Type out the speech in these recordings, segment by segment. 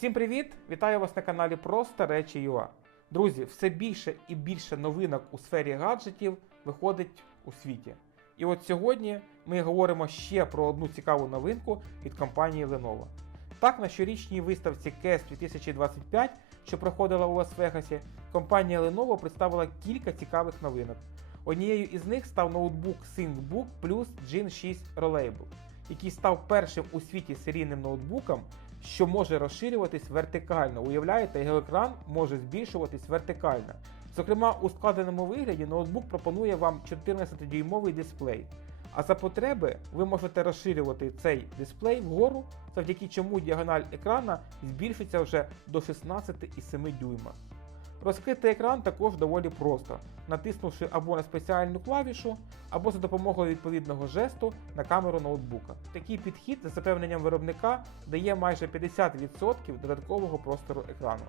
Всім привіт! Вітаю вас на каналі Просто Речі ЮА. Друзі, все більше і більше новинок у сфері гаджетів виходить у світі. І от сьогодні ми говоримо ще про одну цікаву новинку від компанії Lenovo. Так, на щорічній виставці CES 2025, що проходила у Лас-Вегасі, компанія Lenovo представила кілька цікавих новинок. Однією із них став ноутбук ThinkBook Plus Gen 6 Reliable, який став першим у світі серійним ноутбуком, що може розширюватись вертикально. Уявляєте, його екран може збільшуватись вертикально. Зокрема, у складеному вигляді ноутбук пропонує вам 14-дюймовий дисплей. А за потреби ви можете розширювати цей дисплей вгору, завдяки чому діагональ екрана збільшиться вже до 16,7 дюйма. Розкрити екран також доволі просто, натиснувши або на спеціальну клавішу, або за допомогою відповідного жесту на камеру ноутбука. Такий підхід, за запевненням виробника, дає майже 50% додаткового простору екрану.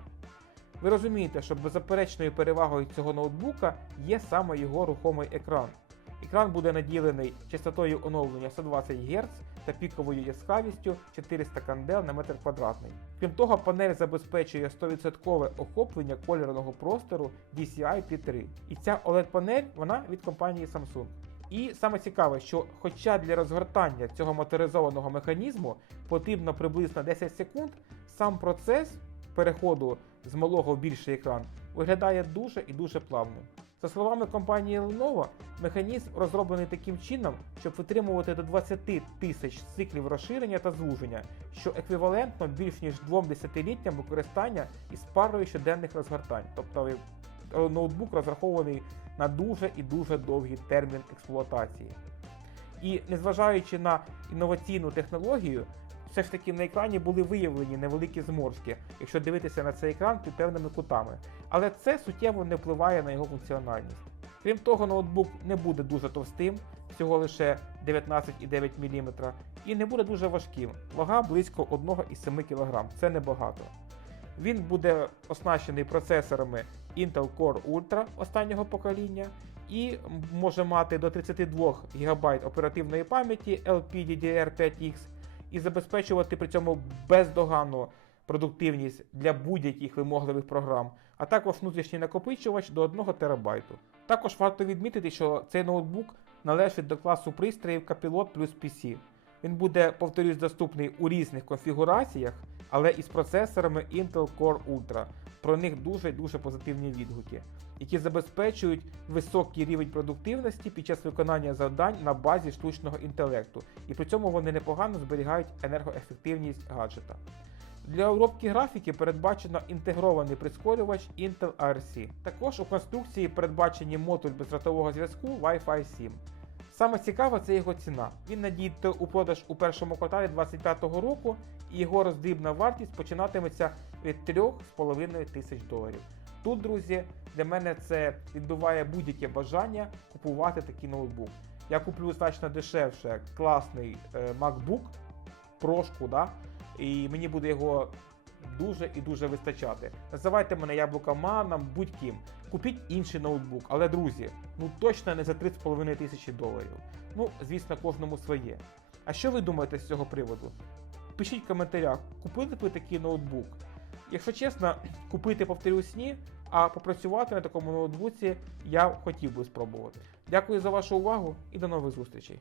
Ви розумієте, що беззаперечною перевагою цього ноутбука є саме його рухомий екран. Екран буде наділений частотою оновлення 120 Гц та піковою яскравістю 400 кандел на метр квадратний. Крім того, панель забезпечує 100% охоплення кольорного простору DCI P3. І ця OLED-панель вона від компанії Samsung. І саме цікаве, що хоча для розгортання цього моторизованого механізму потрібно приблизно 10 секунд, сам процес переходу з малого в більший екран виглядає дуже і дуже плавним. За словами компанії Lenovo, механізм розроблений таким чином, щоб витримувати до 20 тисяч циклів розширення та звуження, що еквівалентно більш ніж двом десятиліттям використання із парою щоденних розгортань. Тобто е, ноутбук розрахований на дуже і дуже довгий термін експлуатації. І незважаючи на інноваційну технологію, все ж таки на екрані були виявлені невеликі зморшки, якщо дивитися на цей екран під певними кутами. Але це суттєво не впливає на його функціональність. Крім того, ноутбук не буде дуже товстим, всього лише 19,9 мм, і не буде дуже важким. Вага близько 1,7 кг, це небагато. Він буде оснащений процесорами Intel Core Ultra останнього покоління і може мати до 32 ГБ оперативної пам'яті LPDDR5X і забезпечувати при цьому бездоганну продуктивність для будь-яких вимогливих програм, а також внутрішній накопичувач до 1 ТБ. Також варто відмітити, що цей ноутбук належить до класу пристроїв Copilot плюс PC. Він буде, повторюсь, доступний у різних конфігураціях, але із процесорами Intel Core Ultra. Про них дуже дуже позитивні відгуки, які забезпечують високий рівень продуктивності під час виконання завдань на базі штучного інтелекту, і при цьому вони непогано зберігають енергоефективність гаджета. Для обробки графіки передбачено інтегрований прискорювач Intel RC. Також у конструкції передбачені модуль бездротового зв'язку Wi-Fi 7. Саме цікаве це його ціна. Він надійде у продаж у першому кварталі 2025 року, і його роздрібна вартість починатиметься від 3,5 тисяч доларів. Тут, друзі, для мене це відбиває будь-яке бажання купувати такий ноутбук. Я куплю значно дешевше класний е, MacBook прошку, да? і мені буде його дуже і дуже вистачати. Називайте мене яблукоманом, будь-ким. Купіть інший ноутбук, але друзі, ну точно не за 3,5 тисячі доларів. Ну, звісно, кожному своє. А що ви думаєте з цього приводу? Пишіть в коментарях, купили б ви такий ноутбук. Якщо чесно, купити, повторюсь, ні, а попрацювати на такому ноутбуці я хотів би спробувати. Дякую за вашу увагу і до нових зустрічей.